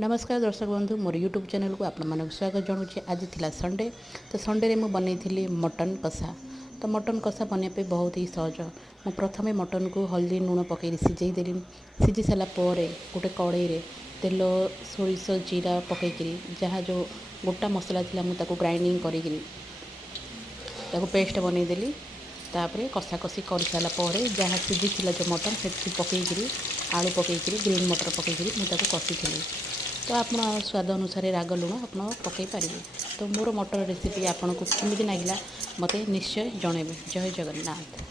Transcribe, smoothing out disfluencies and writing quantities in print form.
नमस्कार दर्शक बंधु मोर यूट्यूब चैनल को आपण मानक स्वागत जनाऊँ। आज थिला संडे तो संडे में बनई मटन कषा। तो मटन कषा बनवाई बहुत ही सहज। मु प्रथमे मटन को हल्दी लुण पकई सिझे देली। सिझी सारा गोटे कड़ई रे तेल सोरिष जीरा पकईकरी जहाँ जो गोटा मसला थिला मुझे ग्राइंडिंग करी पेस्ट बनईदेली। तापर कषा कषी कर सारापर जहाँ सिझी जो मटन से पकईकरी आलू पकईकरी ग्रीन मटर पकईकरी मुझे कषी। तो आप स्वाद अनुसार राग लुण आप पकई पारे। तो मोर मटर रेसिपी आपको केमी लगे मत निश्चय जनइबे। जय जगन्नाथ।